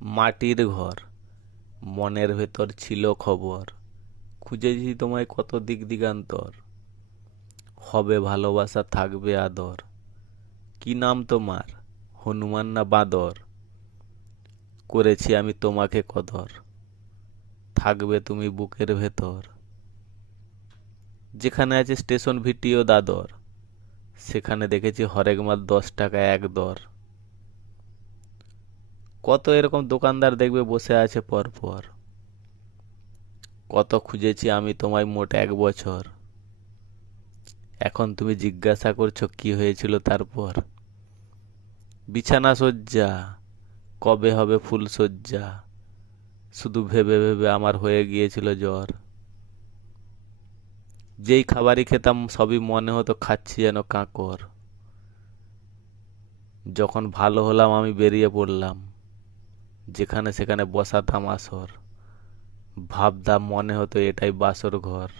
মাটির ঘর, মনের ভেতর ছিল খবর, খুঁজেছি তোমায় কত দিক দিগান্তর। হবে ভালোবাসা থাকবে আদর, কি নাম তোমার, হনুমান না বাঁদর? করেছি আমি তোমাকে কদর, থাকবে তুমি বুকের ভেতর। যেখানে আছে স্টেশন ভিটি ও দাদর, সেখানে দেখেছি হরেক মাল 10 টাকা এক দর। কত এরকম দোকানদার দেখবে বসে আছে পর পর। কত খুঁজেছি আমি তোমায় মোট 1 বছর। এখন তুমি জিজ্ঞাসা করছো কি হয়েছিল তারপর। বিছানা সজ্জা, কবে হবে ফুল সজ্জা, শুধু ভেবে ভেবে আমার হয়ে গিয়েছিল জ্বর। যেই খাবারই খেতাম সবই মনে হতো খাচ্ছি যেন কাঁকর। যখন ভালো হলাম আমি বেরিয়ে পড়লাম, যেখানে সেখানে বসাতাম আসর। ভাবতাম মনে হতো এটাই বাসর ঘর।